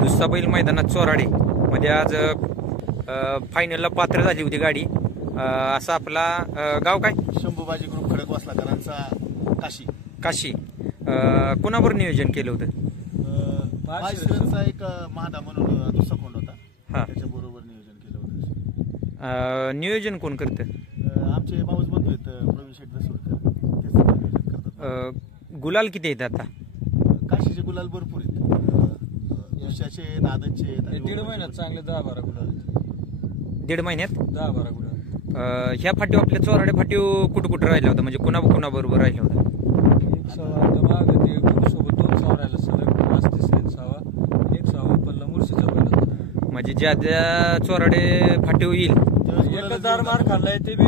दुसरा बैल मैदानात चोराडे मध्ये आज फायनलला पात्र झाली होती गाडी। असा आपला गाव काय? शंभूबाजी ग्रुप खडकवासलाकरांचा काशी। काशी कोणावर नियोजन केलं होतं? माहेश्वरचा एक महादा म्हणून दुसरा कोण होता, हा, त्याच्याबरोबर नियोजन केलं होतं। नियोजन कोण करतं? आमचे माऊस बंधू आहेत प्रवीण शेठ दसवडकर, तेच नियोजन करतात। गुलाल किती आहेत आता? काशीचे गुलाल भरपूर आहेत, यशाचे दादाचे। 1.5 महिन्यात चांगले 10-12 गुलाल। 1.5 महिन्यात 10-12 गुलाल। ह्या फाटीव आपल्या चोराडे फाटीव कुठं राहिला होता, म्हणजे कुणा बरोबर राहिला होता? एक सवा आता मागे ते सोबत 2 सहा राहिला सलग, 5-3 सहा, एक सहा पल्ला मुळशीचा बैल होता। म्हणजे ज्या चोराडे फाटीव येईल एकच दार मार खाल्लाय, ते बी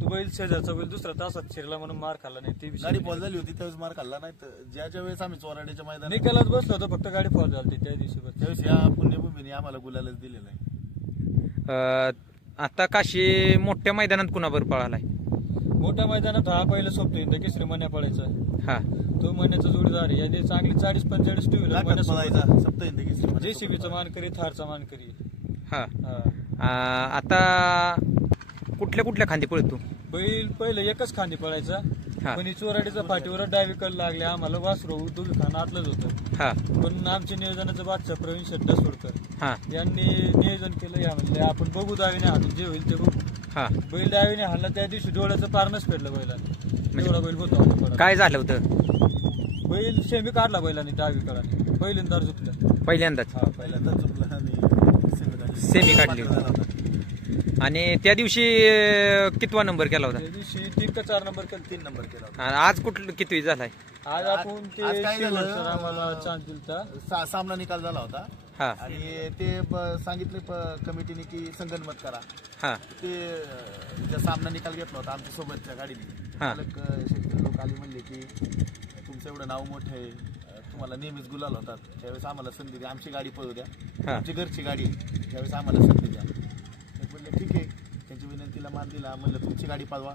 तो बैल शेजारचा बैल दुसरा तासात शिरला म्हणून मार खाल्ला नाही, ते बी गाडी फॉल झाली होती त्यावेळेस मार खाल्ला नाही। ज्या वेळेस आम्ही चोराड्याच्या मैदानात निकालात बसलो होतो, फक्त गाडी फॉल झाली त्या दिवशी। त्यावेळेस या पुण्यभूमीने आम्हाला गुलालच दिलेला आहे। आता काशी मोठ्या मैदानात कुणाबर पळालाय? मोठ्या मैदानात हा पहिला सोपतो इंद केसरी मन्या पळायचा, हा, तो मन्याचा जोडीदार याने चांगली 40-45 टू व्हीलर सप्त जेसीबीचा मानकरी, थारचा मानकरी। हा, आता कुठल्या खांदी पळतो बैल? पहिले एकच खांदी पळायचा, पण चोराडीचा फाटीवर डावीकडे लागले, आम्हाला वासरू दोघी खान आतलंच होतं। हा, पण आमच्या नियोजनाचा बादशाह प्रवीण शेठ दसवडकर हा, यांनी नियोजन केलं, या म्हणले आपण बघू दावीने हाणून जे होईल ते बघू। हा, बैल डावीने हाणला, त्या दिवशी डोळ्याचं पारणच फेडलं बैलाने, एवढा बैल होता। काय झालं होतं? बैल शेमी काढला बैलाने डावीकडे, पहिल्यांदा झुकलं, पहिल्यांदाच पहिल्यांदा चुकला आणि सेमी काढली होती। आणि त्या दिवशी कितवा नंबर केला होता? त्या दिवशी 3 का 4 नंबर केला, 3 नंबर केला होता। आज कितवी झालाय? आज आपण ते आज काय झालं? सर आम्हाला चान्स दिलता, सामना निकाल झाला होता। हा, आणि ते सांगितले कमिटीने की संगनमत करा। हा, ते ज्या सामना निकाल घेतला होता आमच्या सोबतच्या गाडीने, हा, शेतकरी लोक आले म्हणले की तुमचं एवढं नाव मोठं आहे, तुम्हाला नेहमीच गुलाल होतात, त्यावेळेस आम्हाला संधी द्या, आमची गाडी पळू द्या, आमची घरची गाडी, त्यावेळेस आम्हाला संधी द्या। म्हणलं ठीक आहे, त्यांच्या विनंतीला मान दिला, म्हणलं तुमची गाडी पळवा,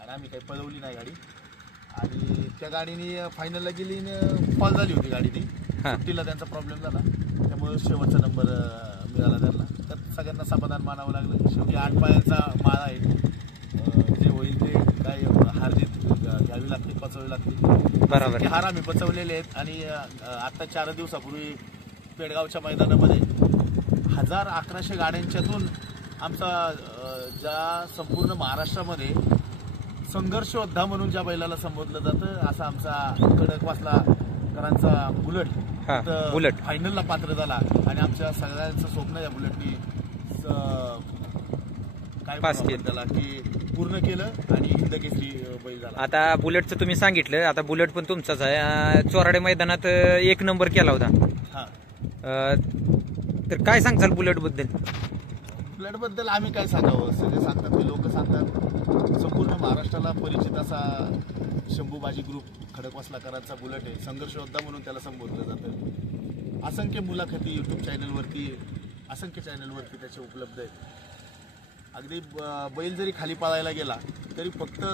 आणि आम्ही काही पळवली नाही गाडी। आणि त्या गाडीने फायनलला गेली, फॉल झाली होती गाडी, ती सुट्टीला त्यांचा प्रॉब्लेम झाला, त्यामुळे शेवटचा नंबर मिळाला त्यांना। तर सगळ्यांना समाधान मानावं लागलं। शेवटी 8 पायाचा माळा आहे, जे होईल ते काय हारजीत घ्यावी लागते, पचवावी लागते। बरोबर, हार आम्ही पचवलेले आहेत। आणि आता 4 दिवसापूर्वी पेडगावच्या मैदानामध्ये 1100 गाड्यांच्यातून आमचा ज्या संपूर्ण महाराष्ट्रामध्ये संघर्ष योद्धा म्हणून ज्या बैलाला संबोधलं जातं, असा आमचा खडकवासलाकरांचा बुलेट फायनलला पात्र झाला। आणि आमच्या सगळ्यांचं स्वप्न या बुलेटनी काय त्याला की पूर्ण केलं, आणि हिंदकेसरी बैल झाला। आता बुलेटचं तुम्ही सांगितलं, आता बुलेट पण तुमचाच आहे। चोराडे मैदानात 1 नंबर केला होता, हा, तर काय सांगताल बुलेट बद्दल? बुलेट बद्दल आम्ही काय सांगावं, सगळे सांगतात, ते लोक सांगतात। संपूर्ण महाराष्ट्राला परिचित असा शंभूबाजी ग्रुप खडकवासलाकरांचा बुलेट आहे, संघर्ष योद्धा म्हणून त्याला संबोधलं जातं। असंख्य मुलाखती युट्यूब चॅनलवरती, असंख्य चॅनलवरती त्याचे उपलब्ध आहेत। अगदी बैल जरी खाली पळायला गेला तरी फक्त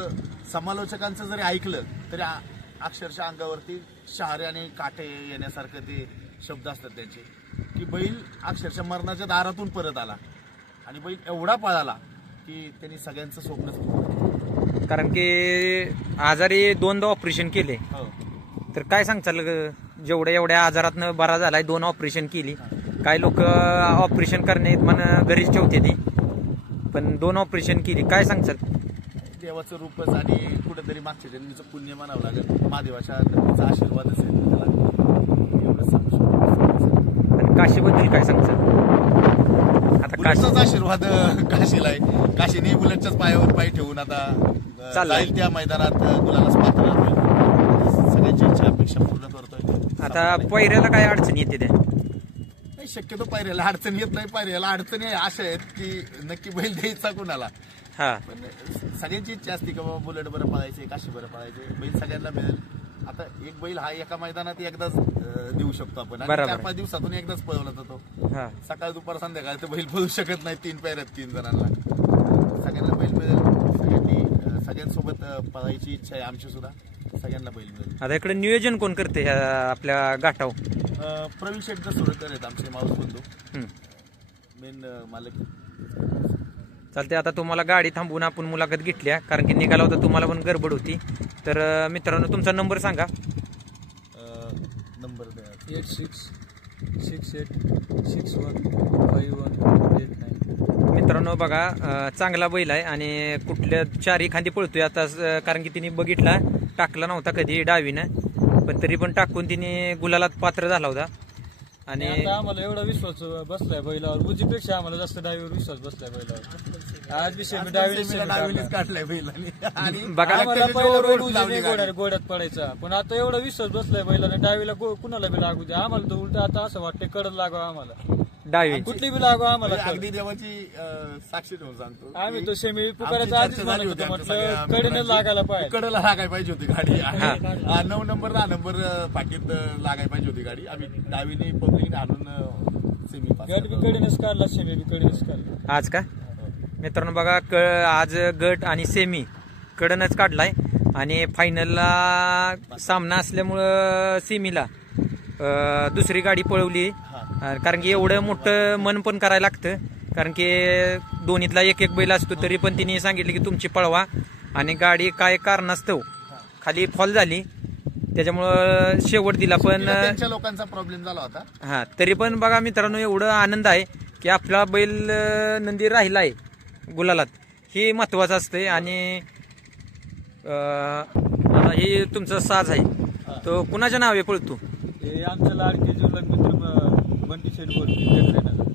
समालोचकांचं जरी ऐकलं तरी अक्षरशः अंगावरती शहारे आणि काटे येण्यासारखं ते शब्द असतात त्यांचे, की बैल अक्षरशः मरणाच्या दारातून परत आला, आणि बैल एवढा पळाला की त्यांनी सगळ्यांचं स्वप्नच केलं। कारण की आजारी 2दा ऑपरेशन केले, हो, तर काय सांगताल एवढ्या आजारातनं बरा झालाय, 2 ऑपरेशन केली, काही लोक ऑपरेशन करणे मन घरीच ठेवते ती, पण 2 ऑपरेशन केली, काय सांगताल? देवाचं रूपच, आणि कुठेतरी मागच्या जन्मीचं पुण्य म्हणावं लागेल, महादेवाच्या आशीर्वाद असेल त्याला, एवढंच सांगू शकतो। आणि काशीबद्दल काय सांगताल? आता बुलेटचाच आशीर्वाद काशीला आहे, काशीने बुलेटच्याच पायावर पाय ठेवून आता जाईल त्या मैदानात गुलालाच पात्र होईल, सगळ्यांची इच्छा अपेक्षा पूर्ण करतोय। आता पहिऱ्याला काय अडचण येते त्या? शक्यतो पायऱ्याला अडचण येत नाही, पायऱ्याला अडचणी अशा आहेत की नक्की बैल द्यायचा कुणाला, पण सगळ्यांची इच्छा असते की बाबा बुलेट बरं पळायचे, काशी बरं पळायचे, बैल सगळ्यांना मिळेल। आता एक बैल हा एका मैदानात एकदाच देऊ शकतो आपण, 4-5 दिवसातून एकदाच पळवला जातो, सकाळ दुपार संध्याकाळ तर बैल पळू शकत नाही 3 पायऱ्यात 3 जणांना। सगळ्यांना बैल मिळेल, सगळ्यांसोबत पळायची इच्छा आहे आमची सुद्धा। सगळ्यांना बैल मिळेल. आता इकडे नियोजन कोण करते ह्या आपल्या गाठाव? प्रवीण शेठ सुरकर आहेत आमचे मावस बंधू, हम्म. मेन मालक. चालते. आता तुम्हाला गाडी थांबवून आपण मुलाखत घेतल्या कारण की निघाला होता, तुम्हाला पण गडबड होती. तर मित्रांनो तुमचा नंबर सांगा. नंबर द्या. 8668615189. मित्रांनो बघा, चांगला बैल आहे आणि कुठल्या चारी खांदी पळतोय आता, कारण की तिने बघितला, टाकला नव्हता कधी डावीनं, पण तरी पण टाकून तिने गुलालात पात्र झाला होता. आणि आता आम्हाला एवढा विश्वास बसलाय बैलावर, उजीपेक्षा आम्हाला जास्त डावीवर विश्वास बसलाय बैलावर. आज विषय मी डावीनेच काढलाय बैलाने आणि बघा आम्हाला पहिला बैल उजवीने गोड्यात पडायचा, पण आता एवढा विश्वास बसलाय बैलाने डावीला कुणाला बी लागू द्या. आम्हाला तर उलट आता असं वाटतं कडत लागावं आम्हाला, डावी कुठली बी लागावं आम्हाला. अगदी देवाची साक्षी ठेवून सांगतो, आम्ही तो सेमी पुकारायचा आधीच म्हणत होतो, म्हटलं कडेने लागायला पाहिजे, कडेला लागायला पाहिजे होती गाडी. आणि 9 नंबर 10 नंबर पाकीत लागायला पाहिजे होती गाडी. आम्ही डावीने पब्लिकने आणून सेमी पास. गट बी कडेनेच काढला, सेमी बी कडेनेच काढला आज का. मित्रांनो बघा, आज गट आणि सेमी कडनच काढलाय आणि फायनलला सामना असल्यामुळं सेमीला दुसरी गाडी पळवली, कारण की एवढं मोठं मन पण करायला लागतं, कारण की दोन्हीतला एक एक बैल असतो. तरी पण तिने सांगितलं की तुमची पळवा, आणि गाडी काय कारणास्तव खाली फॉल झाली त्याच्यामुळं शेवट दिला. पण त्यांच्या लोकांचा प्रॉब्लेम झाला होता. हा, तरी पण बघा मित्रांनो, एवढं आनंद आहे की आपला बैल नंदी राहिला आहे गुलालात, हे महत्वाचं असतंय. आणि आता हे तुमचा साज आहे, तो कुणाच्या नावे पळतो? हे आमच्या लाडके जीवलग मित्र बंटी शेठ बोलते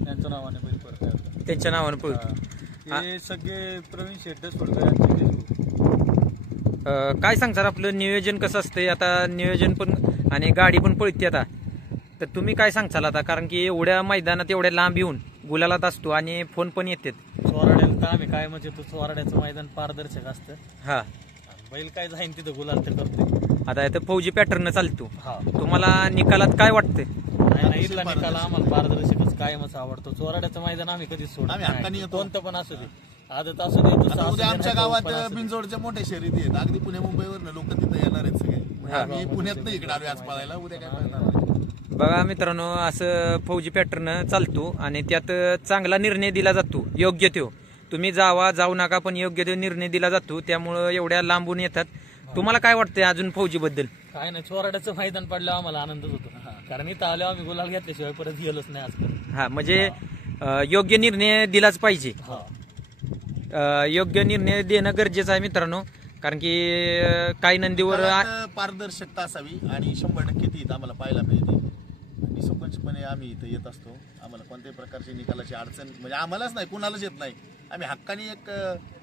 त्यांच्या नावाने बैल पडतात, त्यांच्या नावानं पळतो. हे सगळे प्रवीण शेठच पडतात. काय सांगतात आपलं नियोजन कसं असतंय आता? नियोजन पण आणि गाडी पण पळते आता, तर तुम्ही काय सांगताल आता? कारण की एवढ्या मैदानात एवढ्या लांब येऊन गुलालात असतो आणि फोन पण येतात. चोराड्याला तर आम्ही काय म्हणजे तो चोराड्याचं मैदान पारदर्शक असतं. हा, बैल काय जाईन तिथं गुलाल तर करतोय. आता इथं फौजी पॅटर्न चालतो. हा, तुम्हाला निकालात काय वाटतंय? नाही इथला निकाल आम्हाला पारदर्शकच कायमच आवडतो. चोराड्याचं मैदान आम्ही कधीच सोडत आम्ही हक्काने नाही, येतो. कोणतं पण असू दे, आदत असू दे, आता उद्या आमच्या गावात बिनजोडच्या मोठ्या शर्यती आहेत. अगदी पुणे मुंबईवरनं लोक तिथं येणार आहेत सगळे. आम्ही पुण्यात नाही इकडे आलोय आज पळायला, उद्या काय पळणार. बघा मित्रांनो, असं फौजी पॅटर्न चालतो आणि त्यात चांगला निर्णय दिला जातो, योग्य तो. तुम्ही जाऊ नका, पण योग्य तो निर्णय दिला जातो, त्यामुळं एवढ्या लांबून येतात. तुम्हाला काय वाटतंय अजून फौजी बद्दल? काय नाही, चोराड्याचं मैदान पडल्यावर आम्हाला आनंदच होतो, कारण इथं आल्यावर आम्ही गुलाल घेतल्याशिवाय परत गेलोच नाही आजपर्यंत. हा, म्हणजे योग्य निर्णय दिलाच पाहिजे. योग्य निर्णय देणं गरजेचं आहे मित्रांनो, कारण की काही नंदीवर निकालात पारदर्शकता असावी आणि 100% ती इथं आम्हाला पाहायला मिळते. निसंकोचपणे आम्ही इथं येत असतो. आम्हाला कोणत्याही प्रकारची निकालाची अडचण म्हणजे आम्हालाच नाही, कुणालाच येत नाही. आम्ही हक्काने एक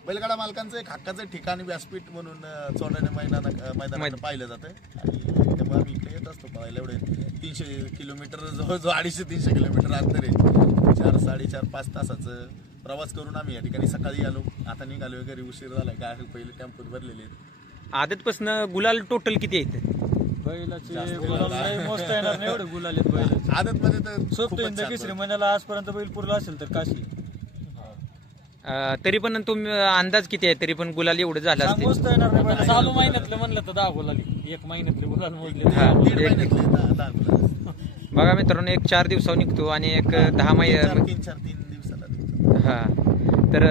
बैलगाडा मालकांचं एक हक्काचं ठिकाण व्यासपीठ म्हणून चोराड्या मैदानात पाहिलं जातं, आणि त्यामुळे आम्ही इकडे येत असतो पाहायला. एवढे 300 किलोमीटर, जवळजवळ 250-300 किलोमीटर अंतर आहे. 4-4.5-5 तासाचं प्रवास करून आम्ही या ठिकाणी सकाळी आलो. आता निघालो, घरी उशीर झाला, गाडी पहिले टेम्पोत भरलेले आहेत. आदतपासून गुलाल टोटल किती आहेत? बैलाचे गुलाल लय मस्त येणार नाही, एवढे गुलाल आहेत बैलाचे. आदत मध्ये तर सोबत खूपच छान तिसरी महिन्याला आजपर्यंत बैल पुरला असेल तर काशी. तरी पण तुम्ही अंदाज किती आहे? तरी पण गुलाल एवढं झालं सांग असते. मस्त येणार नाही बैल. चालू महिन्यातलं म्हणलं तर 10 गुलाली, 1 महिन्यातले गुलाल मोजले. हा, 1.5 महिन्यातले 10 गुलाल. बघा मित्रांनो, एक 4 दिवसावर निघतो आणि एक 10 महिने. 3 दिवसाला निघतो. हा, तर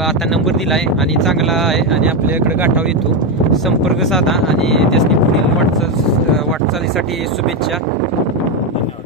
आता नंबर दिलाय आणि चांगला आहे आणि आपल्याकडे गाठावर येतो. संपर्क साधा आणि त्यासनी पुढील वाटचालीसाठी शुभेच्छा. धन्यवाद.